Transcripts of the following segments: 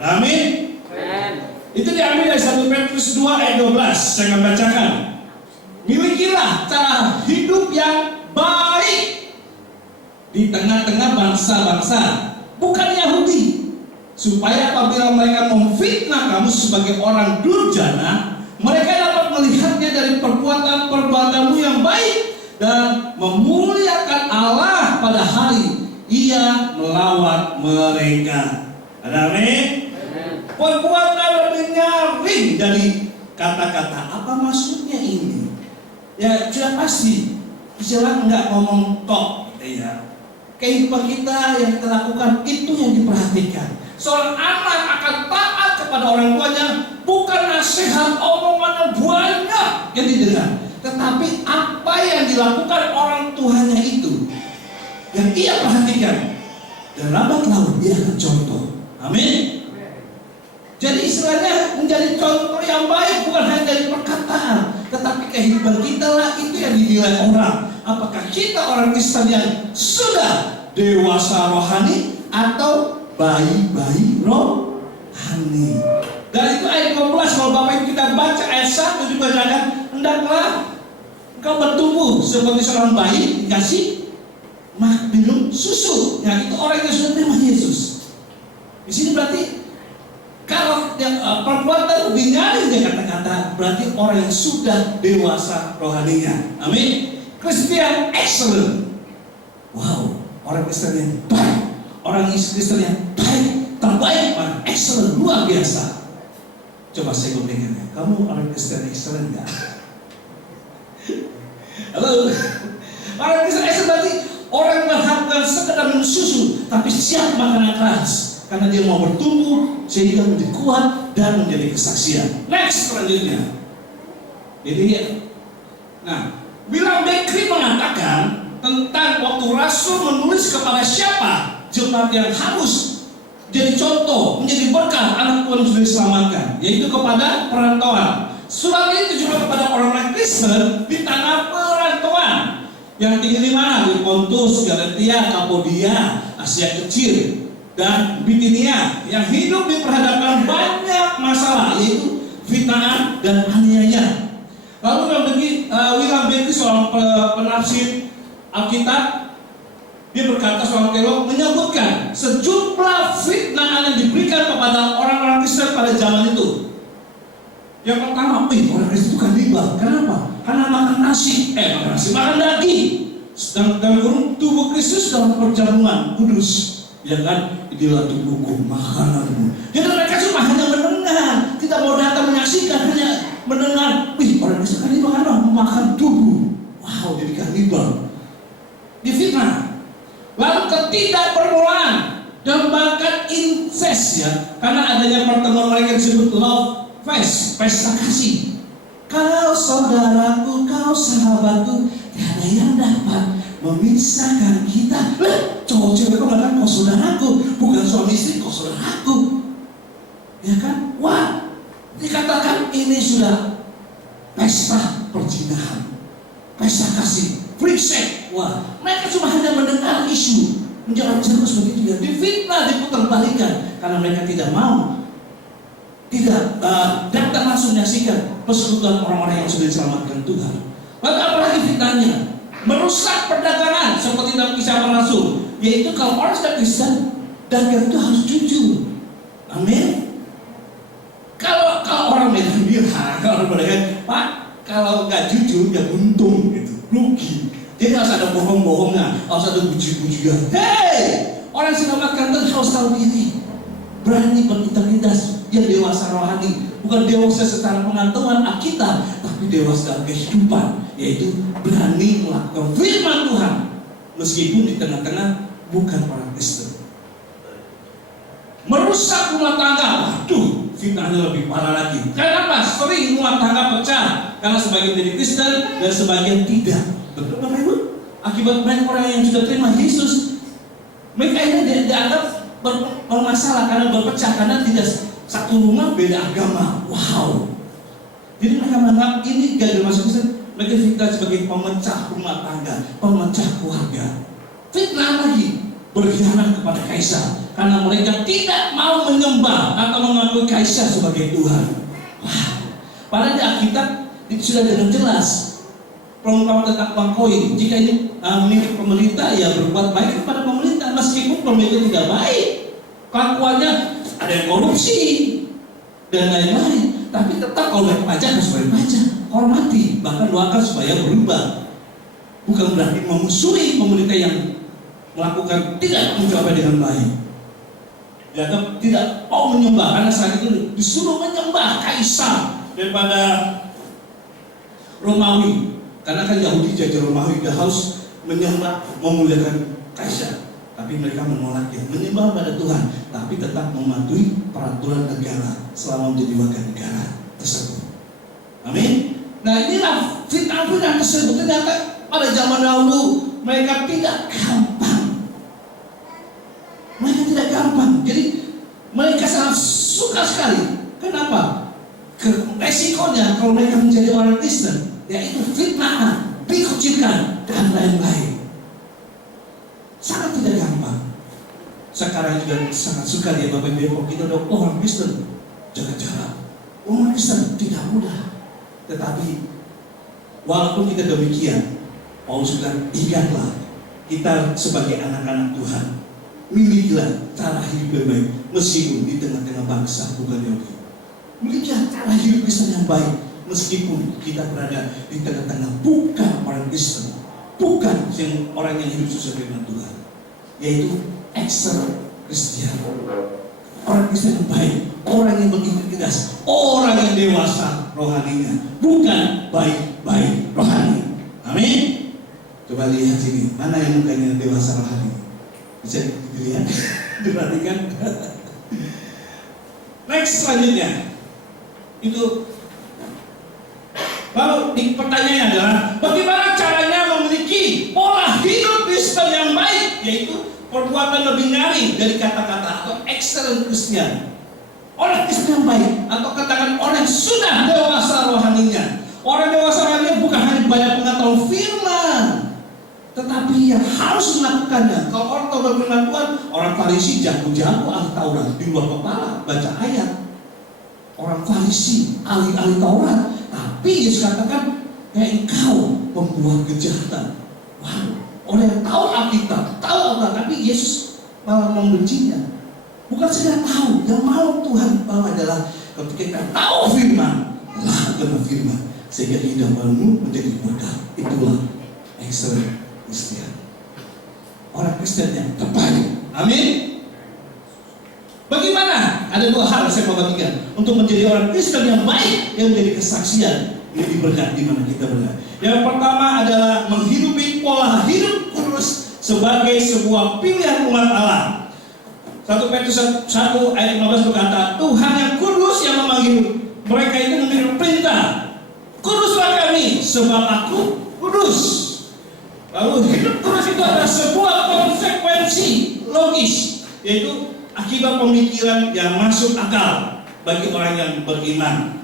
Amin. Itu diambil dari 1 Petrus 2 ayat 12. Saya akan bacakan. Milikilah cara hidup yang baik di tengah-tengah bangsa-bangsa, bukan Yahudi, supaya apabila mereka memfitnah kamu sebagai orang durjana, mereka dapat melihatnya dari perbuatan-perbuatanmu yang baik dan memuliakan Allah pada hari Ia melawat mereka. Ada amin? Perbuatan lebih nyaring dari kata-kata. Apa maksudnya ini? Ya sudah pasti, Islam nggak ngomong tok, gitu ya. Kehidupan kita yang kita lakukan itu yang diperhatikan. Seorang anak akan taat kepada orang tuanya, bukan nasihat omongan yang banyak yang didengar, tetapi apa yang dilakukan orang tuanya itu yang ia perhatikan, dan lambat laun dia akan contoh. Amin. Jadi istilahnya menjadi contoh yang baik bukan hanya dari perkataan, tetapi kehidupan kita lah itu yang dinilai orang. Apakah kita orang Kristen yang sudah dewasa rohani atau bayi-bayi rohani? Dan itu ayat 12, kalau Bapak Ibu kita baca ayat 1 dibacakan, hendaklah engkau bertumbuh seperti seorang bayi dikasih minum susu. Nah itu orang yang sudah terima Yesus. Di sini berarti kalau perbuatan lebih nyaring dia kata-kata, berarti orang yang sudah dewasa rohaninya. Amin. Kristen excellent. Wow, orang Kristen yang baik, orang Kristen yang baik, terbaik, excellent, luar biasa. Coba saya ngomongin, kamu orang Kristen excellent nggak? Halo, orang Kristen excellent berarti orang melakukan sekedar minum susu, tapi siap makanan keras. Karena dia mau bertumbuh sehingga menjadi kuat dan menjadi kesaksian. Next selanjutnya. Jadi nah, William Beckley mengatakan tentang waktu Rasul menulis kepada siapa jemaat yang harus jadi contoh, menjadi berkah anak Tuhan sudah diselamatkan, yaitu kepada perantauan. Surat ini juga kepada orang-orang Kristen di tanah perantauan yang tinggal di mana? Di Pontus, Galatia, Kapodia, Asia Kecil, dan Bitinia, yang hidup diperhadapkan banyak masalah, yaitu fitnah dan aniaya. Lalu William Beckley, seorang penafsir Alkitab, dia berkata, seorang teolog menyebutkan sejumlah fitnah yang diberikan kepada orang-orang Kristen pada zaman itu. Yang pertama, orang Kristen itu kanibal. Kenapa? Karena makan makan daging. Dalam tubuh Kristus dalam perjamuan kudus. Ya kan, inilah tubuhku, makananmu. Jadi mereka cuma hanya mendengar, tidak mau datang menyaksikan, hanya mendengar. Orang Kristen kanibal kan memakan tubuh. Wow, jadi kanibal. Difitnah. Lalu ketidakpermulaan dan bahkan incest, ya, karena adanya pertemuan mereka disebut love fest, pesta kasih. Kau saudaraku, kau sahabatku, tiada yang dapat memisahkan kita. Cowok cewek kau katakan kau saudaraku, bukan suami istri, kau saudaraku. Ya kan? Wah, dikatakan ini sudah pesta perzinahan, pesta kasih, free sex. Wah, mereka cuma hanya mendengar isu, menjawab terus begitu ya. Difitnah, diputerbalikan karena mereka tidak mau, tidak datang langsung menyaksikan persekutuan orang-orang yang sudah diselamatkan Tuhan. Lalu apalagi fitnahnya? Merusak perdagangan seperti dalam Kisah Para Rasul, yaitu kalau orang sudah Kristen, dagang itu harus jujur. Amin. Kalau orang bilang, kalau orang berdagang, Pak, kalau nggak jujur ya untung gitu, rugi. Jadi harus ada bohong-bohongnya, harus ada buji-bujian. Hei, orang yang diselamatkan Tuhan harus tahu diri, berani berintegritas, yang dewasa rohani, bukan dewasa secara pengetahuan Alkitab, tapi dewasa dalam kehidupan, yaitu berani melakukan firman Tuhan meskipun di tengah-tengah bukan orang Kristen. Merusak rumah tangga, waduh, fitnahnya lebih parah lagi. Kenapa? Sering rumah tangga pecah karena sebagian dari Kristen dan sebagian tidak. Betul Bapak Ibu? Akibat banyak orang yang sudah terima Yesus, mereka ini dianggap bermasalah karena berpecah, karena tidak satu rumah beda agama. Wow. Jadi mereka menganggap ini gagal masuk Kristen. Mereka fitnah sebagai pemecah rumah tangga, pemecah keluarga. Fitnah lagi, berkhianat kepada kaisar. karena mereka tidak mau menyembah atau mengakui Kaisar sebagai Tuhan. Wah, padahal di Alkitab itu sudah dengan jelas perumpamaan tentang uang koin. Jika ini milik pemerintah, ya berbuat baik kepada pemerintah meskipun pemerintah tidak baik, kelakuannya ada yang korupsi dan lain-lain. Tapi tetap kalau bayar pajak harus bayar pajak, hormati, bahkan doakan supaya berubah. Bukan berarti memusuhi pemerintah yang melakukan tidak mencoba dengan baik. Dianggap tidak mau menyembah, karena saat itu disuruh menyembah Kaisar daripada Romawi. Karena kan Yahudi jajah Romawi, dia harus menyembah, memuliakan Kaisar. Tapi mereka menolaknya, menyembah pada Tuhan, tapi tetap mematuhi peraturan negara selama menjadi warga negara tersebut. Amin. Nah, inilah fitnah-fitnah tersebut. Ternyata pada zaman dahulu mereka tidak gampang. Mereka tidak gampang. Jadi mereka sangat suka sekali. Kenapa? Resikonya kalau mereka menjadi orang Kristen, yaitu fitnah, dikucilkan, dan lain-lain. Sangat tidak gampang. Sekarang juga sangat suka dia Bapak Ibu, kalau kita udah orang Kristen, jaga jarak. Orang Kristen tidak mudah. Tetapi walaupun kita demikian, Paulus bilang, ingatlah kita sebagai anak-anak Tuhan, milikilah cara hidup yang baik meskipun di tengah-tengah bangsa bukan Yahudi. Milikilah cara hidup Kristen yang baik meskipun kita berada di tengah-tengah bukan orang Kristen, bukan orang yang hidup sesuai dengan Tuhan, yaitu ekster Kristen. Orang Kristen yang baik, orang yang berintegritas, orang yang dewasa rohaninya, bukan baik-baik rohani. Amin. Coba lihat sini, mana yang mukanya dewasa rohani? Bisa dilihat, diperhatikan. Next selanjutnya, itu lalu pertanyaannya adalah bagaimana caranya memiliki pola hidup Kristen yang baik, yaitu perbuatan lebih nyaring dari kata-kata atau excellent Christian. Orang Kristen yang baik, atau katakan orang yang sudah dewasa rohaninya. Orang dewasa rohaninya bukan hanya banyak pengetahuan firman, tetapi yang harus melakukannya. Kalau orang tahu firman Tuhan, orang Farisi jago-jago ahli Taurat di luar kepala baca ayat. Orang Farisi ahli Taurat, tapi Yesus katakan, engkau pembuat kejahatan. Wow, orang yang tahu Alkitab, tahu Allah, tapi Yesus malah membencinya. Bukan sekedar tahu, yang mau Tuhan bawa adalah ketika kita tahu firman, lakukanlah firman, sehingga kehidupanmu menjadi berkat. Itulah excellent Kristen. Orang Kristen yang terbaik. Amin. Bagaimana? Ada dua hal yang saya mau bagikan untuk menjadi orang Kristen yang baik, yang menjadi kesaksian, menjadi berkat di mana kita berada. Yang pertama adalah menghidupi pola hidup kudus sebagai sebuah pilihan umat Allah. 1 Petrus 1 ayat 15 berkata, Tuhan yang kudus yang memanggil mereka itu memberi perintah, kuduslah kami sebab aku kudus. Lalu hidup kudus itu adalah sebuah konsekuensi logis, yaitu akibat pemikiran yang masuk akal bagi orang yang beriman.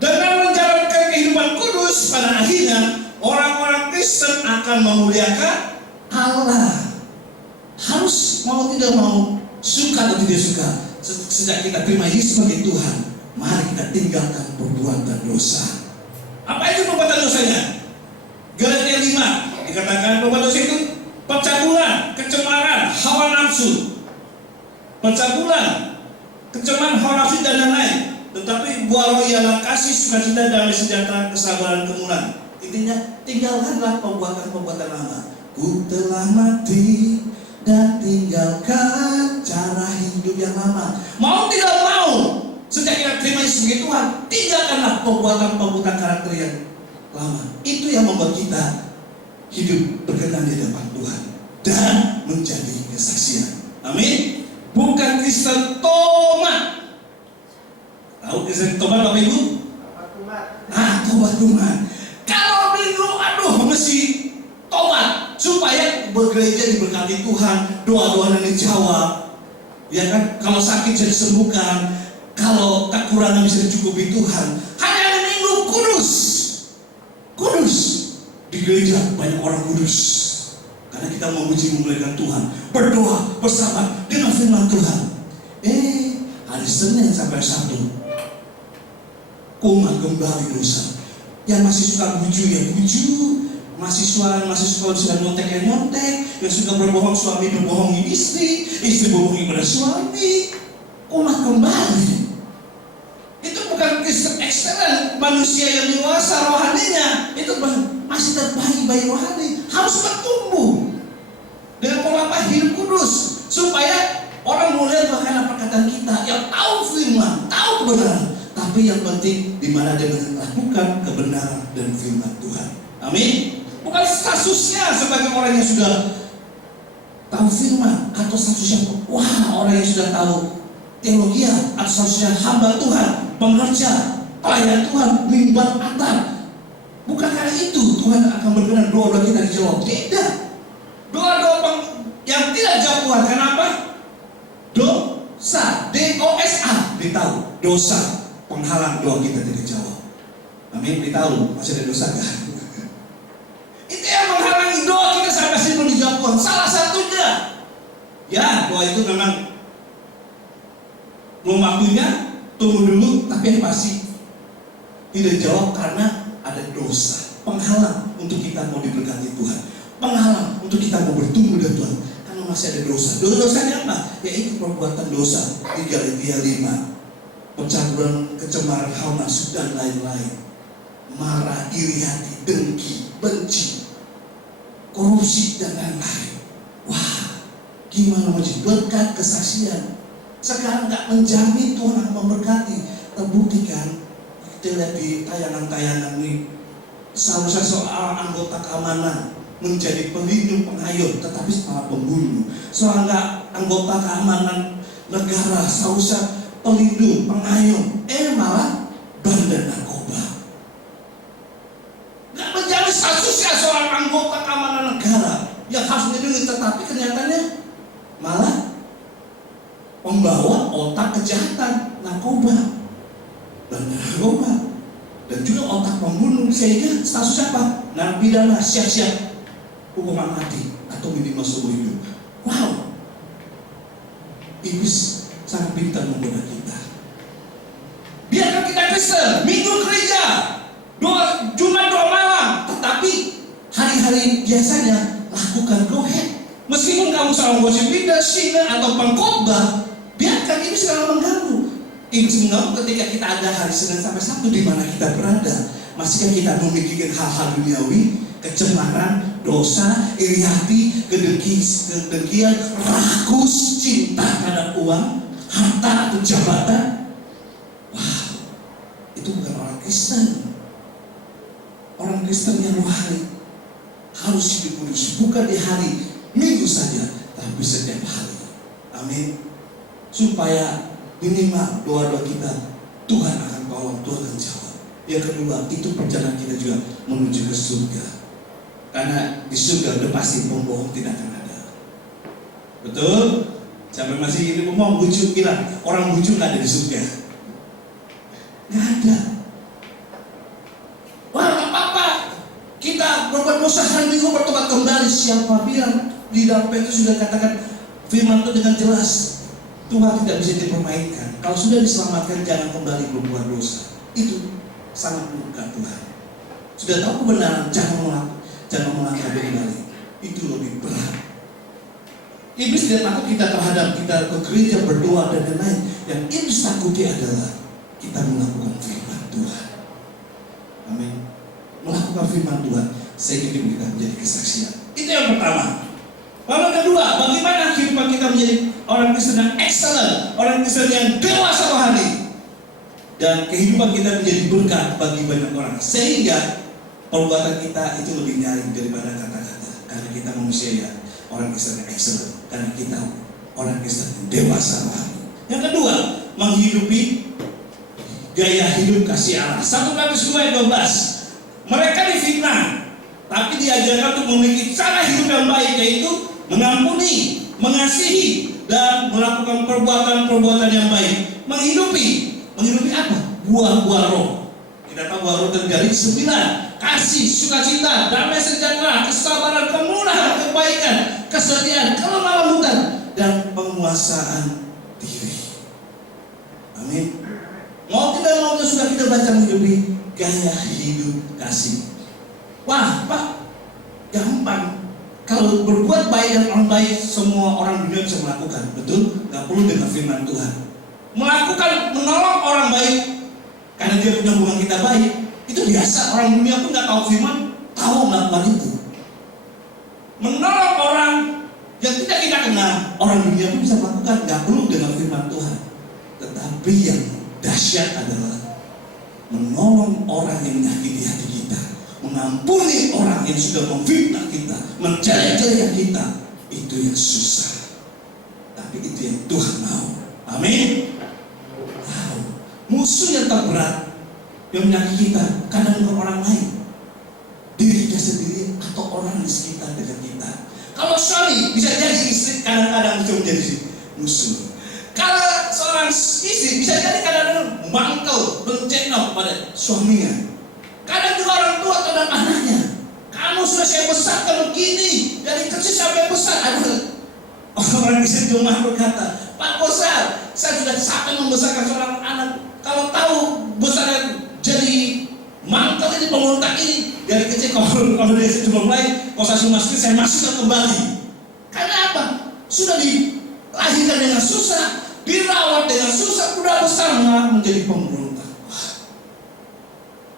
Dengan menjalankan kehidupan kudus, pada akhirnya orang-orang Kristen akan memuliakan Allah. Harus mau tidak mau, suka atau tidak suka, sejak kita terima Yesus sebagai Tuhan, mari kita tinggalkan perbuatan dosa. Apa itu perbuatan dosanya? Galatia 5 dikatakan perbuatan dosa itu pencabulan, kecemaran, hawa nafsu. Pencabulan, kecemaran, hawa nafsu dan lain-lain. Tetapi buah roh ialah kasih, sukacita, damai sejahtera, kesabaran, kemuliaan. Intinya, tinggalkanlah perbuatan-perbuatan lama. Ku telah mati dan tinggalkan cara hidup yang lama. Mau tidak mau, sejak kita terima Yesus sebagai Tuhan, tinggalkanlah perbuatan-perbuatan karakter yang lama. Itu yang membuat kita hidup berkenan di depan Tuhan dan menjadi kesaksian. Amin. Bukan Kristen tomat. Tahu Kristen tomat Bapak Ibu? Tobat. Kalau minggu, mesti tobat supaya bergereja diberkati Tuhan, doa-doa yang dijawab. Ya kan? Kalau sakit bisa disembuhkan, kalau kekurangan bisa dicukupi Tuhan. Hanya ada minggu kudus. Di gereja banyak orang kudus. Karena kita memuji memuliakan Tuhan, berdoa bersama dengan firman Tuhan. Hari Senin sampai Sabtu, kumat kembali dosa. Yang masih suka buju ya buju, mahasiswa suka nyontek ya nyontek, yang suka berbohong suami berbohongi istri berbohongi pada suami, kumat kembali. Itu bukan Kristen ekstern, manusia yang dewasa rohaninya, itu masih tetap bayi rohani, harus bertumbuh dengan pola hidup kudus, supaya orang melihat bahkan perkataan kita yang tahu firman, tahu kebenaran, tapi yang penting di mana dia melakukan kebenaran dan firman Tuhan. Amin. Bukan statusnya sebagai orang yang sudah tahu firman, atau statusnya orang yang sudah tahu teologi, atau statusnya hamba Tuhan, pengerja, pelayan Tuhan, mimbar atap. Bukan karena itu Tuhan akan berkenan doa-doa kita dijawab. Tidak. Doa-doa yang tidak jawab Tuhan, kenapa? Dosa, D-O-S-A, ditahu. Dosa, penghalang doa kita tidak dijawab. Amin, ditahu, masih ada dosa kan? Itu yang menghalangi doa kita sampai sini belum dijawab Tuhan. Salah satunya, ya doa itu memang belum waktunya, tunggu dulu, tapi yang pasti tidak dijawab karena ada dosa, penghalang untuk kita mau diberkati Tuhan, penghalang untuk kita mau bertumbuh dengan Tuhan, karena masih ada dosa. Dosanya apa? Yaitu perbuatan dosa. 3 Galatia 5, pencamburan, kecemaran, hawa nafsu dan lain-lain, marah, iri hati, dengki, benci, korupsi dan lain-lain. Wah, gimana mau berkat kesaksian? Sekarang nggak menjamin Tuhan akan memberkati. Terbukti kan? Kita lihat di tayangan-tayangan ini, seharusnya soal anggota keamanan menjadi pelindung pengayom, tetapi malah pembunuh. Soal anggota keamanan negara seharusnya pelindung pengayom, malah bandar narkoba. Nggak menjamin statusnya seorang anggota keamanan negara yang harus dilindungi, tetapi kenyataannya malah membawa otak kejahatan, narkoba, dan juga otak pembunuh, sehingga status apa? Narapidana, siap-siap hukuman mati atau minimal seumur hidup. Wow, iblis sangat pintar menggoda kita. Biarkan kita Kristen, minggu gereja, doa Jumat, doa malam, tetapi hari-hari biasanya lakukan go ahead. Meskipun kamu seorang worship leader, singer atau pengkhotbah, biarkan ini selalu mengganggu. Iblis mengganggu ketika kita ada hari Senin sampai Sabtu di mana kita berada. Masihkah kita memikirkan hal-hal duniawi, kecemaran, dosa, iri hati, kedengkian, rakus, cinta terhadap uang, harta atau jabatan? Wow, itu bukan orang Kristen. Orang Kristen yang rohani harus hidup kudus, bukan di hari Minggu saja, tapi setiap hari. Amin. Supaya minimal doa-doa kita Tuhan akan tolong, Tuhan akan jawab. Yang kedua, itu perjalanan kita juga menuju ke surga. Karena di surga udah pasti pembohong tidak akan ada. Betul? Sampai masih ini ngomong bujuk, bilang orang bujuk nggak ada di surga. Nggak ada. Wah, nggak apa-apa. Kita berbuat dosa hari Minggu bertobat kembali. Siapa bilang? Di dalam Petrus sudah katakan firman itu dengan jelas, Tuhan tidak bisa dipermainkan. Kalau sudah diselamatkan, jangan kembali berbuat dosa. Itu sangat murka Tuhan. Sudah tahu kebenaran, jangan melangkah kembali. Itu lebih berat. Iblis tidak takut kita terhadap kita ke gereja berdoa dan lain-lain. Yang iblis takuti adalah kita melakukan firman Tuhan. Amin. Melakukan firman Tuhan sehingga kita menjadi kesaksian. Itu yang pertama. Lalu yang kedua, bagaimana kehidupan kita menjadi orang Kristen yang excellent, orang Kristen yang dewasa rohani, dan kehidupan kita menjadi berkat bagi banyak orang, sehingga perbuatan kita itu lebih nyaring daripada kata-kata. Karena kita manusia ya, orang Kristen yang excellent, karena kita orang Kristen yang dewasa rohani. Yang kedua, menghidupi gaya hidup kasih Allah. 1 Petrus 2 ayat 12. Mereka difitnah, tapi diajarkan untuk memiliki cara hidup yang baik, yaitu mengampuni, mengasihi, dan melakukan perbuatan-perbuatan yang baik. Menghidupi apa? Buah-buah roh. Kita tahu buah roh terjadi 9. kasih, sukacita, damai sejahtera, kesabaran, kemurahan, kebaikan, kesetiaan, kelemah lembutan, dan penguasaan diri. Amin. Mau tidak mau sudah kita baca menjadi gaya hidup kasih. Wah, Pak, gampang. Kalau berbuat baik dan orang baik, semua orang dunia bisa melakukan. Betul? Gak perlu dengan firman Tuhan. Menolong orang baik karena dia punya hubungan kita baik, itu biasa. Orang dunia pun gak tahu firman, tahu melakukan itu. Menolong orang yang tidak kita kenal, orang dunia pun bisa melakukan, gak perlu dengan firman Tuhan. Tetapi yang dahsyat adalah menolong orang yang menyakiti hati kita, mengampuni orang yang sudah memfitnah kita, menjelek-jelekan kita. Itu yang susah, tapi itu yang Tuhan mau. Amin. Musuh yang terberat yang menyakiti kita kadang bukan orang lain, diri kita sendiri atau orang di sekitar dekat kita. Kalau suami bisa jadi istri, kadang-kadang bisa menjadi musuh. Kalau seorang istri bisa jadi kadang-kadang mangkel, bencengok pada suaminya. Kadang juga orang tua terhadap anaknya. Kamu sudah saya besarkan begini, dari kecil sampai besar. Aduh, orang istri rumah berkata, Pak Bosar, saya sudah sampai membesarkan seorang anak. Kalau tahu besar jadi mangkel ini, pemberontak ini, dari kecil kalau dia cuma mulai, kalau saya masuk, saya masukkan kembali. Karena apa? Sudah dilahirkan dengan susah, dirawat dengan susah, udah besar menjadi pemberontak. Wah,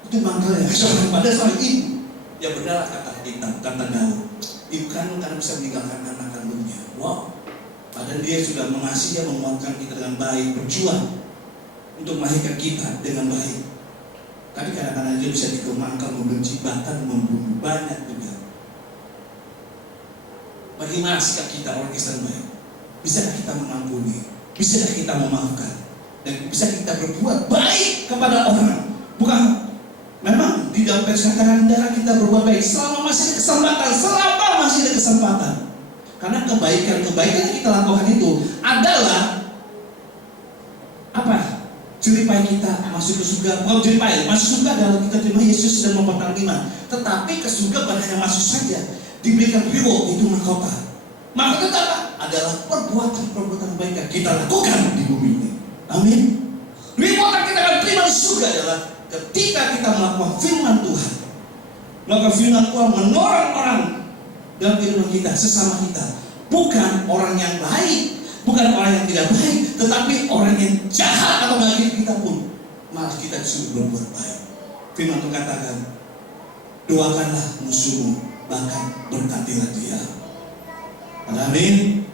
itu mangkelnya. Pada seorang ibu, ya benar kata kita, kata Daud, ibu kandung karena bisa meninggalkan anak kandungnya. Wow, padahal dia sudah mengasihi, menguatkan kita dengan baik, berjuang untuk melahirkan kita dengan baik. Tapi kadang-kadang dia bisa dikemangkan, membenci, bahkan membunuh banyak juga. Bagaimana sikap kita orang Kristen baik? Bisakah kita mengampuni? Bisakah kita memaafkan? Dan bisa kita berbuat baik kepada orang? Bukan, memang di dalam persyaratan darah kita berbuat baik selama masih ada kesempatan, selama masih ada kesempatan. Karena kebaikan yang kita lakukan itu adalah apa? Jeripai kita masuk ke surga. Bukan jeripai, masuk surga adalah kita terima Yesus dan mempertahankan iman. Tetapi ke surga bukan hanya masuk saja, diberikan reward, itu mahkota. Mahkota itu apa? Adalah perbuatan-perbuatan baik yang kita lakukan di bumi ini. Amin. Reward yang kita akan terima di surga adalah ketika kita melakukan firman Tuhan. Melakukan firman Tuhan, menolong orang dalam kehidupan kita, sesama kita. Bukan orang yang baik, bukan orang yang tidak baik, tetapi orang yang jahat atau menyakiti kita pun malah kita disuruh berbuat baik. Firman Tuhan katakan, doakanlah musuhmu, bahkan berkatilah dia. Amin.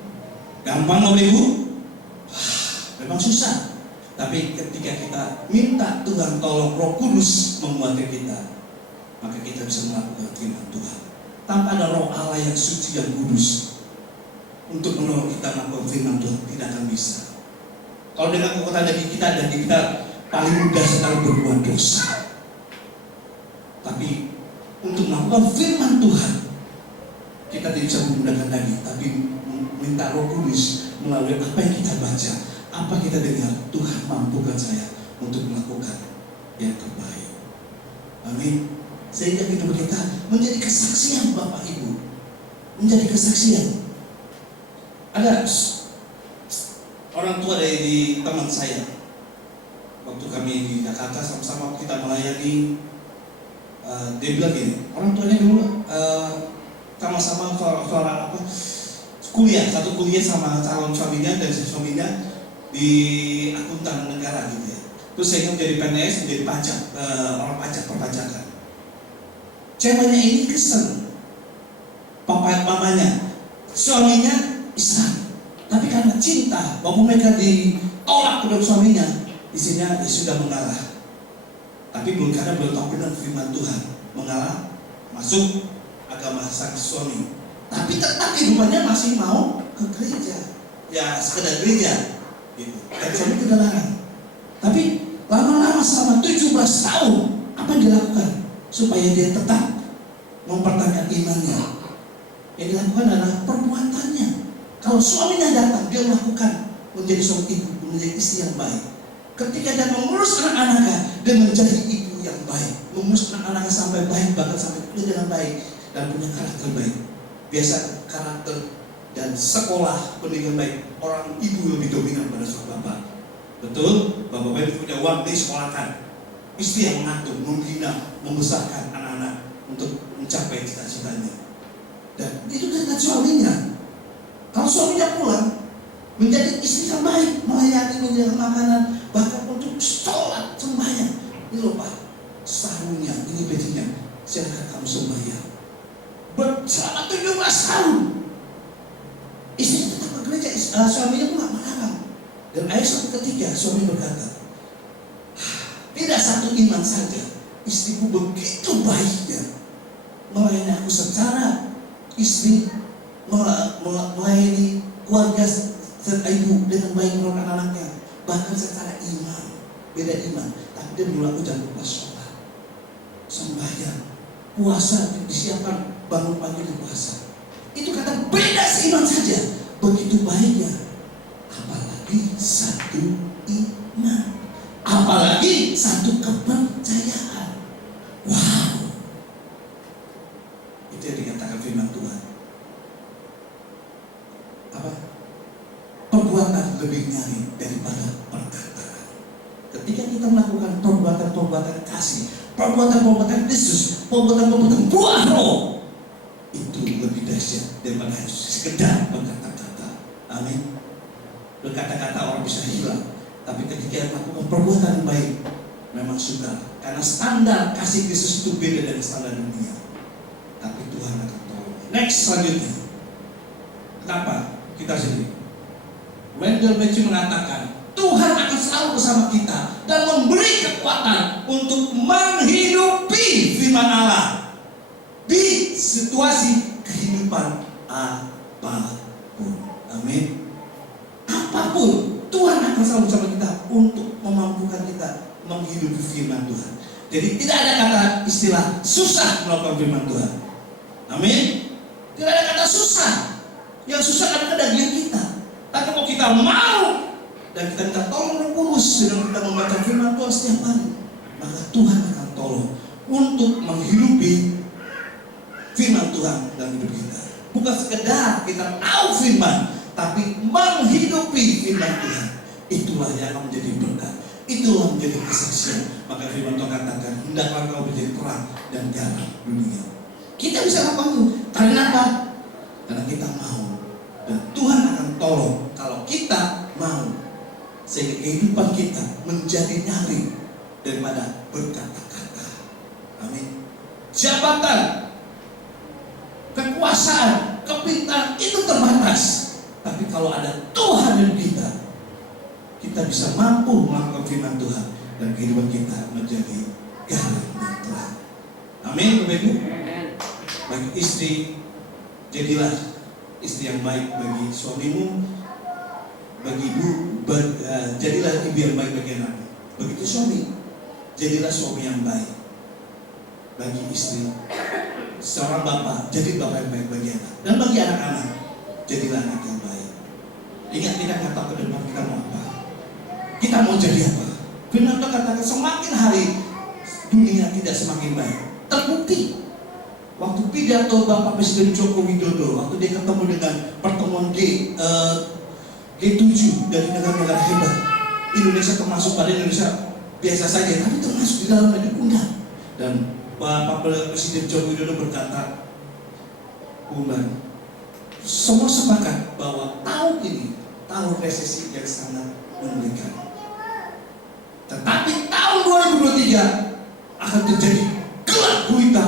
Gampang Bapak Ibu? Memang susah. Tapi ketika kita minta Tuhan tolong Roh Kudus menguatkan kita, maka kita bisa melakukan firman Tuhan. Tanpa ada Roh Allah yang suci dan kudus untuk menolong kita melakukan firman Tuhan, tidak akan bisa. Kalau dengan kekuatan daging kita paling mudah sekali berbuat dosa. Tapi untuk melakukan firman Tuhan, kita tidak bisa menggunakan daging, tapi minta Roh Kudus melalui apa yang kita baca, apa kita dengar. Tuhan mampukan saya untuk melakukan yang terbaik. Amin. Sehingga hidup kita menjadi kesaksian, Bapak Ibu, menjadi kesaksian. Ada orang tua dari teman saya, waktu kami di Jakarta sama-sama kita melayani, dia bilang gini, orang tuanya dulu sama-sama kuliah, satu kuliah sama calon suaminya dan suaminya di akuntan negara gitu ya. Terus saya menjadi PNS, menjadi pajak, orang pajak, perpajakan. Ceweknya ini Kristen, mamanya, suaminya Islam. Tapi karena cinta, walaupun mereka ditolak oleh suaminya, istrinya sudah mengalah. Tapi karena belum tahu benar firman Tuhan, mengalah, masuk agama sang suami. Tapi tetap kehidupannya masih mau ke gereja, ya sekedar gereja, gitu. Dan suami tidak larang. Tapi lama-lama selama 17 tahun, apa yang dilakukan supaya dia tetap mempertahankan imannya? Yang dilakukan adalah perbuatannya. Kalau suaminya datang, dia melakukan menjadi suami ibu, menjadi istri yang baik. Ketika dia mengurus anak-anaknya, dia menjadi ibu yang baik, mengurus anak-anak sampai baik, bahkan sampai kuliah dengan baik dan punya karakter baik. Biasa karakter dan sekolah pendidikan baik, orang ibu lebih dominan pada seorang bapak. Betul? Bapak-bapak punya uang disekolahkan, istri yang mengatur, membina, membesarkan anak-anak untuk mencapai cita-citanya. Dan itu kan suaminya. Kalau suaminya pulang, menjadi istri yang baik, melayani, menyediakan makanan, bahkan untuk sholat sembahyang. Ini loh Pak, sarungnya, ini bajunya, silakan kamu sembahyang. Selama 17 tahun, istrinya tetap ke gereja, suaminya pun gak melarang. Dan akhirnya suatu ketika suami berkata, tidak satu iman saja, istriku begitu baiknya melayani aku secara istri, melayani keluarga serta ibu dengan baik merawat anak-anaknya, bahkan secara iman, beda iman, tapi dia menyuruh aku jangan lupa sholat, sembahyang, puasa disiapkan, bangun pagi di puasa. Itu kata beda seiman saja, begitu baiknya. Apalagi satu iman, apalagi satu kepercayaan. Wow, itu yang dikatakan firman Tuhan. Apa? Perbuatan lebih nyari daripada perkataan. Ketika kita melakukan perbuatan-perbuatan kasih, perbuatan-perbuatan Kristus, perbuatan-perbuatan buah roh, itu lebih dahsyat daripada sekedar berkata-kata. Amin. Berkata-kata orang bisa hilang, tapi ketika melakukan perbuatan baik, memang sudah. Karena standar kasih Kristus itu beda dari standar dunia. Tapi Tuhan akan tolong. Next, selanjutnya. Kenapa? Kita sendiri. Wendell Berry mengatakan, Tuhan akan selalu bersama kita dan memberi kekuatan untuk menghidupi firman Allah di situasi kehidupan apapun. Amin. Apapun, Tuhan akan selalu bersama kita untuk memampukan kita menghidupi firman Tuhan. Jadi tidak ada kata istilah susah melakukan firman Tuhan. Amin. Tidak ada kata susah. Yang susah kadang-kadang daging kita. Tapi kalau kita mau dan kita minta tolong Roh Kudus dengan kita membaca firman Tuhan setiap hari, maka Tuhan akan tolong untuk menghidupi firman Tuhan dalam hidup kita. Bukan sekedar kita tahu firman, tapi menghidupi firman Tuhan. Itulah yang akan menjadi berkat. Itulah menjadi kesaksian. Maka firman Tuhan katakan, hendaklah kau menjadi terang dan garam dunia. Kita bisa lakukan itu. Karena apa? Karena kita mau. Dan Tuhan akan tolong kalau kita mau. Sehingga kehidupan kita menjadi nyari daripada berkata-kata. Amin. Jabatan, kekuasaan, kepintaran itu terbatas. Tapi kalau ada Tuhan yang kita bisa mampu melakukan firman Tuhan dan kehidupan kita menjadi garam dan terang. Amin, Bapak Ibu. Bagi istri, jadilah istri yang baik bagi suamimu. Bagi ibu, jadilah ibu yang baik bagi anak. Begitu suami, jadilah suami yang baik bagi istri. Seorang bapak, jadi bapak yang baik bagi anak. Dan bagi anak-anak, jadilah anak yang baik. Ingat, kita nggak tahu ke depan kita mau apa. Kita mau jadi apa? Firman Tuhan katakan semakin hari dunia tidak semakin baik. Terbukti waktu pidato Bapak Presiden Joko Widodo, waktu dia ketemu dengan pertemuan G7 dari negara-negara hebat, Indonesia termasuk, pada Indonesia biasa saja, tapi termasuk di dalamnya diundang. Dan Bapak Presiden Joko Widodo berkata, semua sepakat bahwa tahun ini tahun resesi yang sangat mengerikan. Tetapi tahun 2023 akan terjadi gelap gulita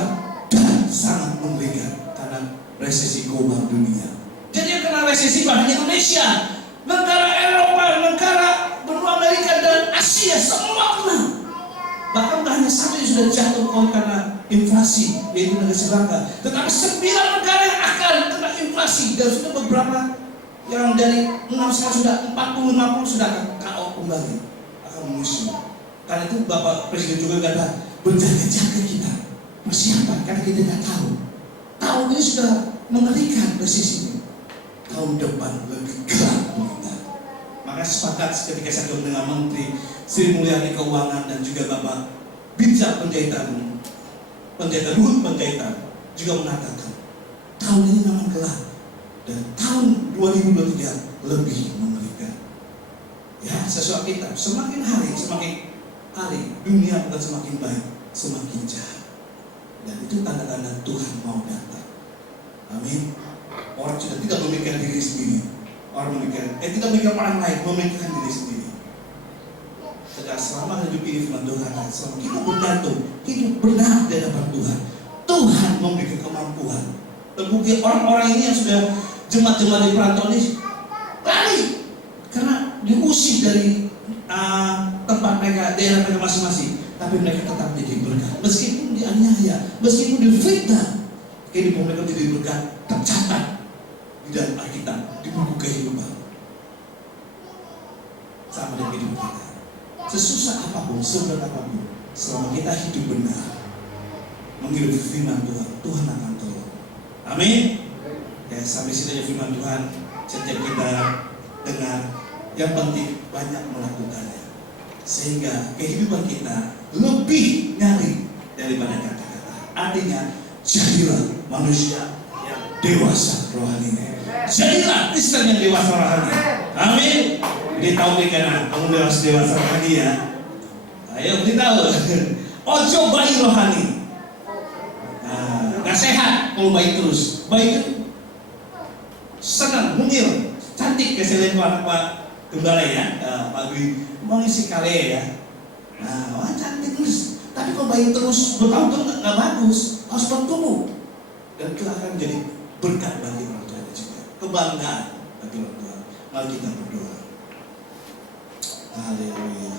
dan sangat mengerikan karena resesi global dunia. Jadi yang kena resesi bukan hanya Indonesia, negara Eropa, negara benua Amerika dan Asia semua kena. Bahkan bukan hanya satu yang sudah jatuh karena inflasi, yaitu negara Sri Lanka, tetapi 9 negara yang akan kena inflasi dan sudah beberapa yang dari 6 sekarang sudah 40-50 sudah akan KO kembali, akan musuh. Karena itu Bapak Presiden juga kata berjaga-jaga kita, persiapan karena kita tidak tahu. Tahun ini sudah mengerikan resesi ini. Tahun depan lebih gelap kita. Maka sepakat ketika saya mendengar Menteri Sri Mulyani Keuangan dan juga Bapak bijak penjahit Ruhut Penjahitan juga mengatakan tahun ini memang gelap dan tahun 2023 lebih mengerikan. Ya, sesuai kitab, semakin hari dunia bukan semakin baik, semakin jahat. Dan itu tanda-tanda Tuhan mau datang. Amin. Orang sudah tidak memikirkan diri sendiri. Tidak memikirkan orang lain, memikirkan diri sendiri. Sedang selama hidup ini firman Tuhan, selama kita bergantung, hidup benar di hadapan Tuhan, Tuhan memberikan kemampuan. Terbukti orang-orang ini yang sudah jemaat-jemaat di perantauan ini lari karena diusir dari tempat mereka, daerah mereka masing-masing. Tapi mereka tetap jadi berkat, meskipun dianiaya, meskipun difitnah. Kehidupan mereka jadi berkat, tercatat di dalam Alkitab, di buku kehidupan. Sama dengan hidup kita. Sesusah apapun, seberat apapun, selama kita hidup benar, menghidup firman Tuhan, Tuhan akan tolong. Amin. Ya, sampai sini aja firman Tuhan. Setiap kita dengar, yang penting banyak melakukannya, sehingga kehidupan kita lebih nyari daripada kata-kata. Artinya, jadilah manusia yang dewasa rohani. Jadilah Kristen yang dewasa rohani. Amin. Beritahu mereka, kamu dewasa rohani ya. Ayo beritahu. Ojo bayi rohani. Gak sehat kalau bayi terus. Bayi itu senang, mungil, cantik. Saya lihat anak Pak Gembala ya, Pak Dwi mengisi kale ya. Wah cantik terus. Tapi kalau bayi terus bertahun-tahun nggak bagus, harus bertumbuh. Dan itu akan menjadi berkat bagi orang tuanya juga, kebanggaan bagi orang tua. Mari kita berdoa. Haleluya.